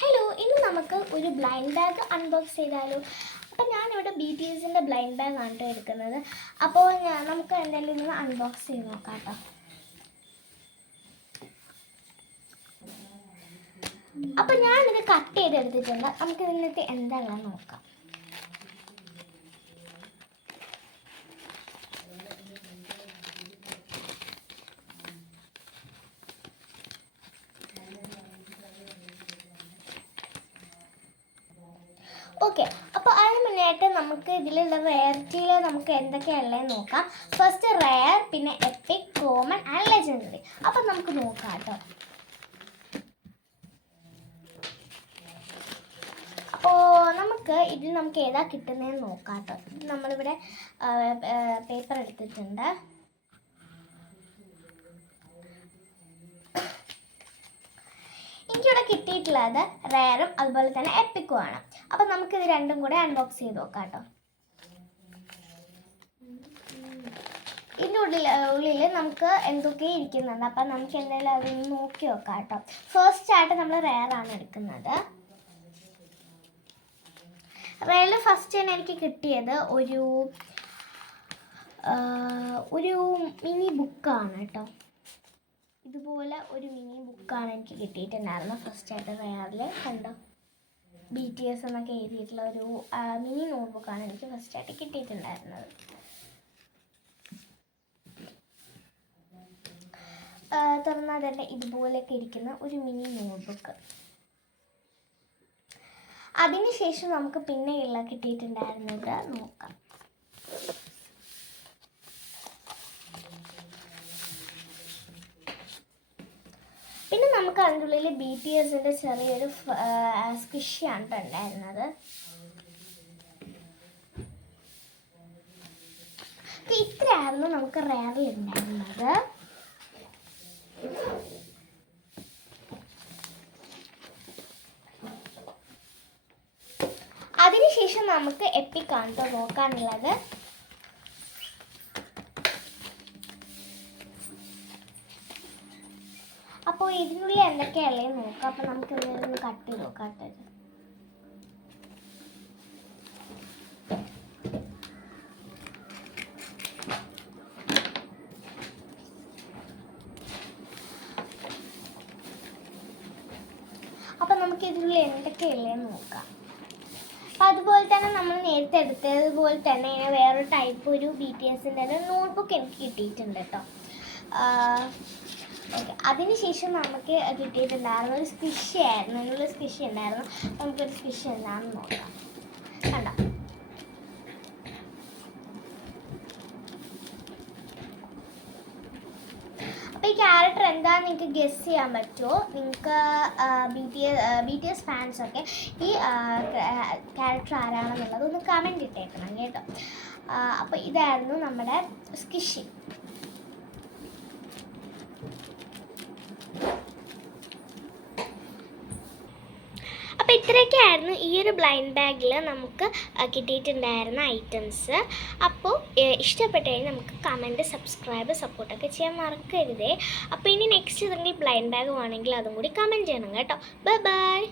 Hello, ഇന്ന് നമുക്ക് ഒരു ബ്ലൈൻഡ് ബാഗ് അൺബോക്സ് ചെയ്താലോ. അപ്പോൾ ഞാനിവിടെ BTSൻ്റെ ബ്ലൈൻഡ് ബാഗ് ആണ് എടുക്കുന്നത്. അപ്പോൾ നമുക്ക് എന്തായാലും ഇന്ന് അൺബോക്സ് ചെയ്ത് നോക്കാം കേട്ടോ. അപ്പോൾ ഞാനിത് കട്ട് ചെയ്തെടുത്തിട്ടുണ്ട്. നമുക്ക് ഇതിനകത്ത് എന്താണെന്ന് നോക്കാം. ഓക്കെ, അപ്പോൾ അതിന് മുന്നേയായിട്ട് നമുക്ക് ഇതിലുള്ള റെയറിറ്റിയിൽ നമുക്ക് എന്തൊക്കെയുള്ളതെന്ന് നോക്കാം. ഫസ്റ്റ് റെയർ, പിന്നെ എപ്പിക്, കോമൺ ആൻഡ് ലെജൻഡറി. അപ്പം നമുക്ക് നോക്കാം കേട്ടോ. അപ്പോൾ നമുക്ക് ഏതാ കിട്ടുന്നതെന്ന് നോക്കാം കേട്ടോ. ഇത് നമ്മളിവിടെ പേപ്പർ എടുത്തിട്ടുണ്ട്. എനിക്കിവിടെ കിട്ടിയിട്ടുള്ളത് റെയറും അതുപോലെ തന്നെ എപ്പിക്കുമാണ്. അപ്പം നമുക്കിത് രണ്ടും കൂടെ അൺബോക്സ് ചെയ്ത് നോക്കാം കേട്ടോ. ഇതിൻ്റെ ഉള്ളിൽ നമുക്ക് എന്തൊക്കെ ഇരിക്കുന്നുണ്ട്. അപ്പം നമുക്ക് എന്തായാലും അതൊന്ന് നോക്കി നോക്കാം കേട്ടോ. ഫസ്റ്റ് ആയിട്ട് നമ്മൾ റെയറാണ് എടുക്കുന്നത്. റെയറിൽ ഫസ്റ്റ് തന്നെ എനിക്ക് കിട്ടിയത് ഒരു മിനി ബുക്കാണ് കേട്ടോ. ഇതുപോലെ ഒരു മിനി ബുക്കാണ് എനിക്ക് കിട്ടിയിട്ടുണ്ടായിരുന്നത് ഫസ്റ്റ് ആയിട്ട് റെയറിൽ. കണ്ടോ, BTS എന്നൊക്കെ എഴുതിയിട്ടുള്ള ഒരു മിനി നോട്ട് ബുക്കാണ് എനിക്ക് ഫസ്റ്റ് ആയിട്ട് കിട്ടിയിട്ടുണ്ടായിരുന്നത്. തുറന്നാൽ തന്നെ ഇതുപോലെയൊക്കെ ഇരിക്കുന്ന ഒരു മിനി നോട്ട് ബുക്ക്. അതിനുശേഷം നമുക്ക് പിന്നെയുള്ള കിട്ടിയിട്ടുണ്ടായിരുന്നത് നോക്കാം. പിന്നെ നമുക്ക് അതിൻ്റെ ഉള്ളിൽ BTSൻ്റെ ചെറിയൊരു സ്ക്വിഷിയാണ് ഉണ്ടായിരുന്നത്. ഇത്രയായിരുന്നു നമുക്ക് റെയറിൽ ഉണ്ടായിരുന്നത്. അതിനുശേഷം നമുക്ക് എപ്പിക് ആണ് കേട്ടോ നോക്കാനുള്ളത്. അപ്പോൾ ഇതിനുള്ളിൽ എന്തൊക്കെയുള്ളത് നോക്കാം. അപ്പോൾ നമുക്ക് ഇതിനൊന്ന് കട്ട് ചെയ്ത് നോക്കാം കേട്ടോ. അപ്പോൾ നമുക്ക് ഇതിനുള്ളിൽ എന്തൊക്കെയുള്ളതെന്ന് നോക്കാം. അപ്പോൾ അതുപോലെ തന്നെ നമ്മൾ നേരത്തെ എടുത്തതുപോലെ തന്നെ വേറൊരു ടൈപ്പ് ഒരു BTSൻ്റെ ഒരു നോട്ട്ബുക്ക് എനിക്ക് കിട്ടിയിട്ടുണ്ട് കേട്ടോ. ഓക്കെ, അതിനുശേഷം നമുക്ക് കിട്ടിയിട്ടുണ്ടായിരുന്ന ഒരു സ്ക്വിഷി ആയിരുന്നു. അതിനുള്ള സ്ക്വിഷി ഉണ്ടായിരുന്നു. നമുക്കൊരു സ്ക്വിഷി എന്താണെന്ന് നോക്കാം. കണ്ടോ, അപ്പോൾ ഈ ക്യാരക്ടർ എന്താണെന്ന് നിങ്ങൾക്ക് ഗസ് ചെയ്യാൻ പറ്റുമോ? നിങ്ങൾക്ക് BTS ഫാൻസൊക്കെ ഈ ക്യാരക്ടർ ആരാണെന്നുള്ളത് ഒന്ന് കമൻറ്റ് ഇട്ടേക്കണം കേട്ടോ. അപ്പോൾ ഇതായിരുന്നു നമ്മുടെ സ്ക്വിഷി. അപ്പോൾ ഇത്രയൊക്കെയായിരുന്നു ഈ ഒരു ബ്ലൈൻഡ് ബാഗിൽ നമുക്ക് കിട്ടിയിട്ടുണ്ടായിരുന്ന ഐറ്റംസ്. അപ്പോൾ ഇഷ്ടപ്പെട്ടു കഴിഞ്ഞാൽ നമുക്ക് കമൻറ്റ്, സബ്സ്ക്രൈബ്, സപ്പോർട്ടൊക്കെ ചെയ്യാൻ മറക്കരുതേ. അപ്പോൾ ഇനി നെക്സ്റ്റ് ഇതെങ്കിൽ ബ്ലൈൻഡ് ബാഗ് വേണമെങ്കിൽ അതും കൂടി കമൻറ്റ് ചെയ്യണം കേട്ടോ. Bye bye.